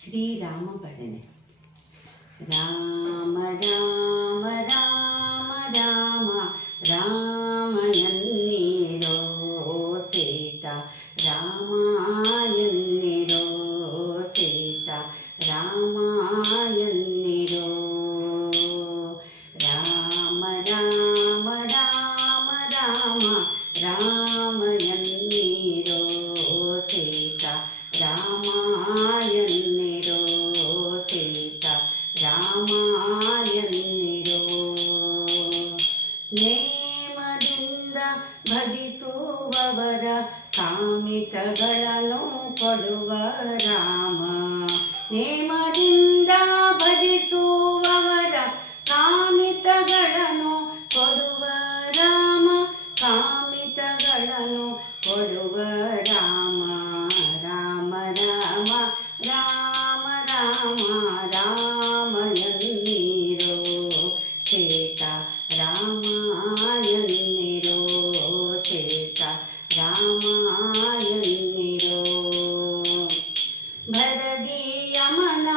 श्रीराम भजने राम राम राम राम रामयन्निरो सीता रामायन्निरो सीता रामायन्निरो राम राम राम राम रामयन्निरो ರಾಮಾಯನ್ನಿರೋ ಸೀತಾ ರಾಮಾಯನ್ನಿರೋ ನೇಮದಿಂದ ಭಜಿಸುವವರ ಕಾಮಿತಗಳನ್ನು ಕೊಡುವ ರಾಮ. ನೇಮದಿಂದ ಭಜಿಸುವವರ ಕಾಮಿತಗಳನ್ನು ಕೊಡುವ ರಾಮ. ಕಾಮಿತಗಳನ್ನು ಕೊಡುವ ರಾಮ. ರಾಮ ರಾಮ ರಾಮ ಎನ್ನೀರೋ ಸೀತಾ ರಾಮ ಎನ್ನೀರೋ ಸೀತಾ ರಾಮ ಎನ್ನೀರೋ ಭರದಿ ಯಮನ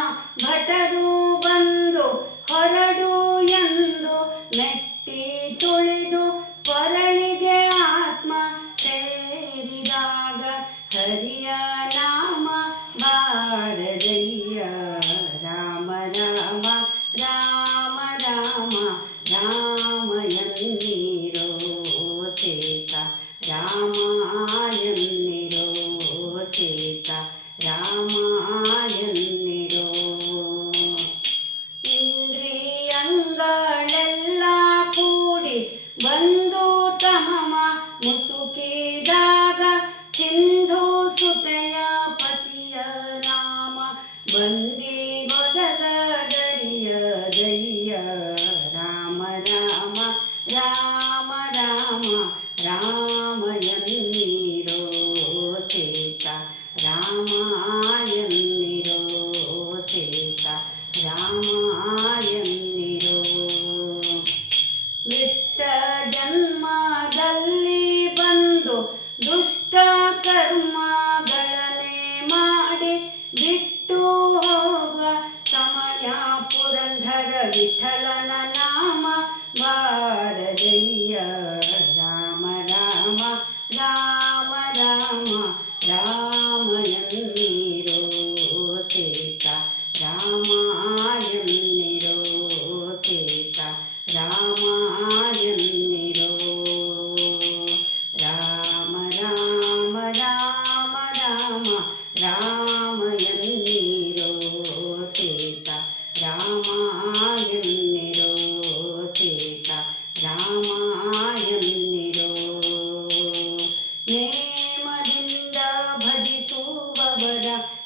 ಭಟರು ಬಂದು ಹೊರಡು ಎಂದು ಮೆಟ್ಟಿ ತುಳಿದು ಪರಳಿಗೆ ಆತ್ಮ ಸೇರಿದಾಗ ಹರಿಯ ಎನ್ನೀರೋ ಇಂದ್ರಿಯಂಗಳೆಲ್ಲ ಕೂಡಿ ಬಂದು ಕರ್ಮಗಳನ್ನೇ ಮಾಡಿ ಬಿಟ್ಟು ಹೋಗುವ ಸಮಯ ಪುರಂದರ ವಿಠಲನ ನಾಮ ಬಾರದಯ್ಯ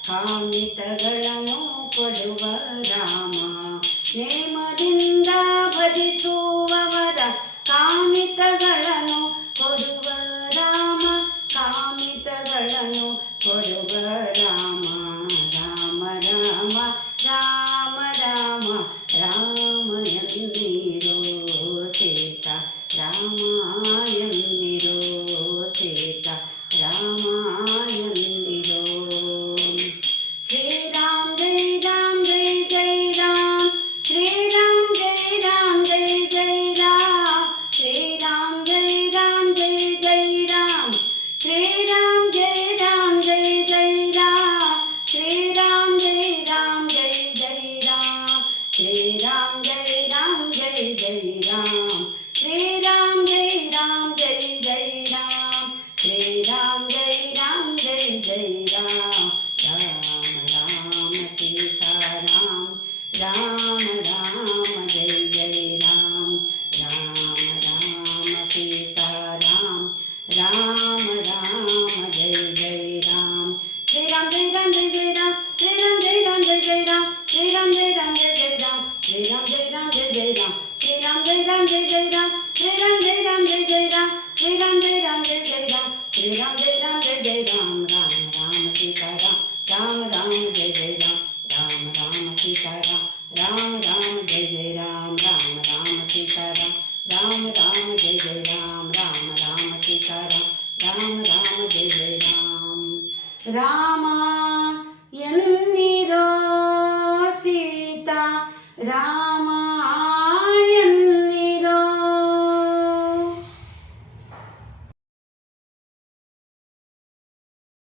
ಕಾಮಿತಗಳನ್ನು ಕೊಡುವ ರಾಮ ನೇಮದಿಂದ ಭಜಿಸುವವರ ಕಾಮಿತಗಳನ್ನು ಕೊಡುವ ರಾಮ ಕಾಮಿತಗಳನ್ನು ಕೊಡುವ ರಾಮ ರಾಮ ರಾಮ ರಾಮ ರಾಮ ರಾಮ ಎನ್ನೀರೋ ಸೀತಾ ರಾಮ राम जय राम जय जय राम श्री राम जय राम जय जय राम श्री राम जय राम जय जय राम राम राम सीता राम राम राम जय जय राम చేస్తారా రామ రామ జయ జయ రామ. రామ ఎన్నిరో సీత రామ